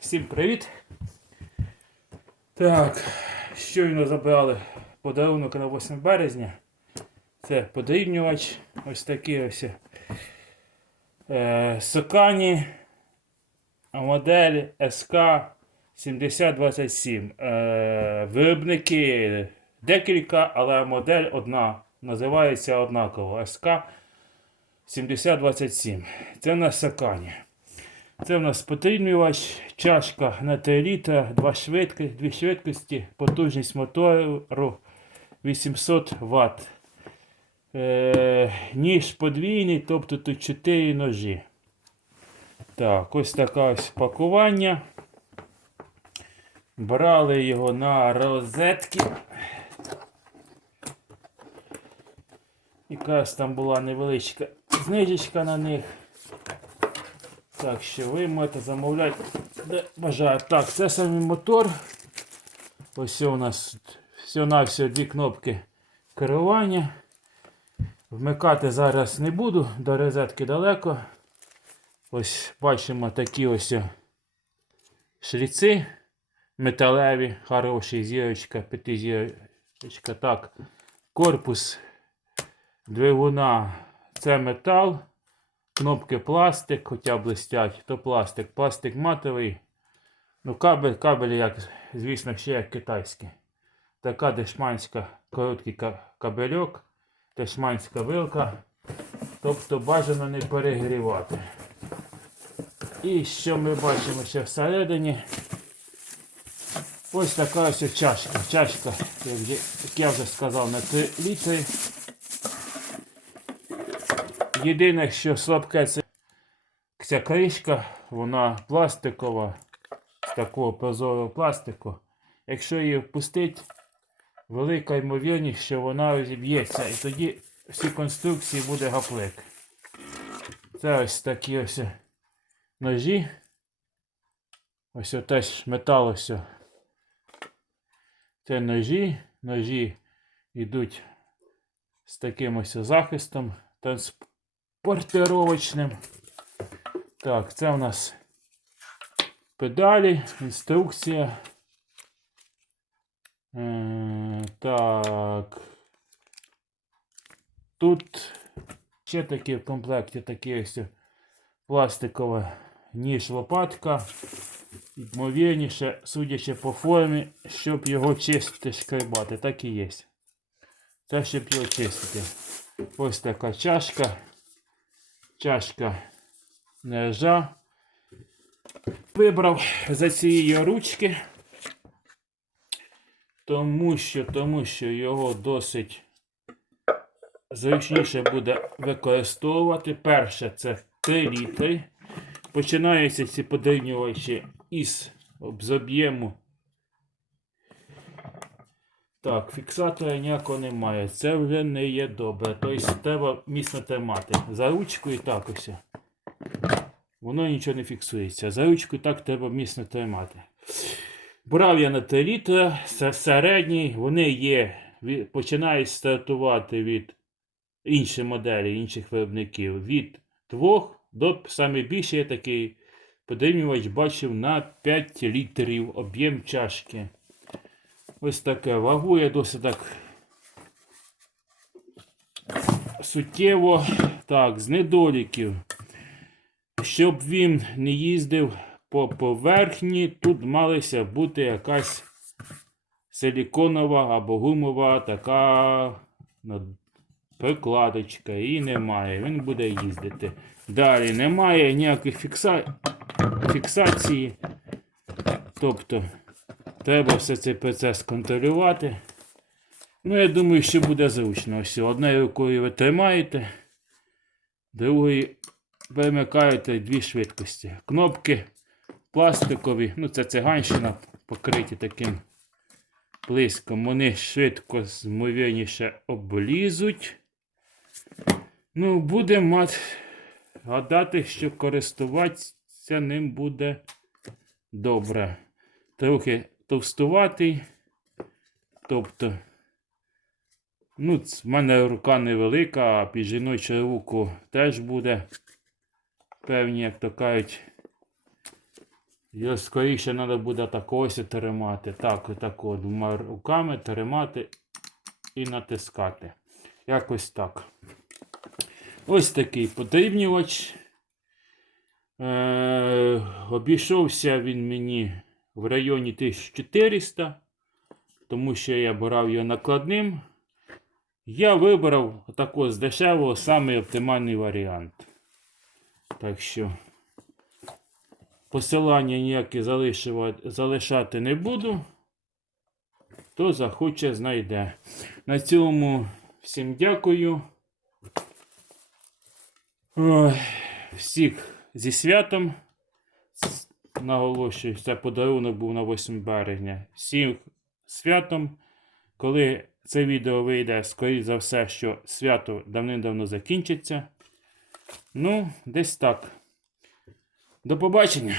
Всім привіт! Так, щойно забрали подарунок на 8 березня. Це подрібнювач. Ось такий ось. Е, Сокані модель СК 7027. Е, виробники декілька, але модель одна. Називається однаково СК 7027. Це на Сокані. Це в нас потрібнювач, чашка на 3 літра, 2 швидкі, 2 швидкості, потужність мотору 800 Вт. Е, ніж подвійний, тобто тут 4 ножі. Так, ось таке ось пакування. Брали його на розетки. Якась там була невеличка знижечка на них. Так що ви можете замовляти, де бажаєте. Так, це самий мотор. Ось у нас все дві кнопки керування. Вмикати зараз не буду, до розетки далеко. Ось бачимо такі ось шліци металеві, хороші, зірочка, п'ятизірочка. Так, корпус двигуна це метал. Кнопки пластик, хоча блистять, то пластик. Пластик матовий. Ну, кабель, кабель, як, звісно, ще як китайський. Така дешманська короткий кабельок, дешманська вилка. Тобто бажано не перегрівати. І що ми бачимо ще всередині? Ось така ось чашка. Чашка, як я вже сказав, на 3 літри. Єдине, що слабке, це ця кришка, вона пластикова, з такого прозорого пластику. Якщо її впустити, велика ймовірність, що вона розіб'ється. І тоді всі конструкції буде гаплик. Це ось такі ось ножі. Ось теж метал ось. Це ножі. Ножі йдуть з таким ось захистом транспортировочним. Так, це у нас педалі, інструкція. Е, так. Тут ще такі в комплекті такі ось пластикова ніж лопатка. Ймовірніше, судячи по формі, щоб його чистити, шкребати. Так і є. Це щоб його чистити. Ось така чашка. Чашка нержа. Вибрав за цієї ручки, тому що, тому що його досить зручніше буде використовувати. Перше це 3 літри. Починаються ці подрібнювачі із об'єму. Так, фіксатора ніякого немає. Це вже не є добре. Тобто треба міцно тримати. За ручкою так ось. Воно нічого не фіксується. За ручкою так треба міцно тримати. Брав я на 3 літра, середній, вони є, починають стартувати від інших моделей, інших виробників. Від 2 до саме більше я такий подрівнювач бачив на 5 літрів об'єм чашки. Ось таке вагує досить так суттєво. Так, з недоліків. Щоб він не їздив по поверхні, тут малася бути якась силіконова або гумова така прикладочка. Її немає. Він буде їздити. Далі немає ніяких фікса... фіксації. Тобто треба все цей процес контролювати. Ну, я думаю, що буде зручно. Ось одною рукою ви тримаєте, другою перемикаєте дві швидкості. Кнопки пластикові, ну це циганщина, покриті таким блиском. Вони швидко, ймовірніше, облізуть. Ну, будемо мати гадати, що користуватися ним буде добре. Трохи товстуватий. Тобто, ну, в мене рука невелика, а під жіночу руку теж буде певні, як то кажуть, Його скоріше треба буде так ось тримати. Так, отак от двома руками тримати і натискати. Якось так. Ось такий подрібнювач. Е, обійшовся він мені в районі 1400, тому що я брав його накладним. Я вибрав такого з дешевого самий оптимальний варіант. Так що посилання ніякі залишати не буду. Хто захоче, знайде. На цьому всім дякую. Ой, всіх зі святом. Наголошую, це подарунок був на 8 березня. Всім святом. Коли це відео вийде, скоріш за все, що свято давним-давно закінчиться. Ну, десь так. До побачення.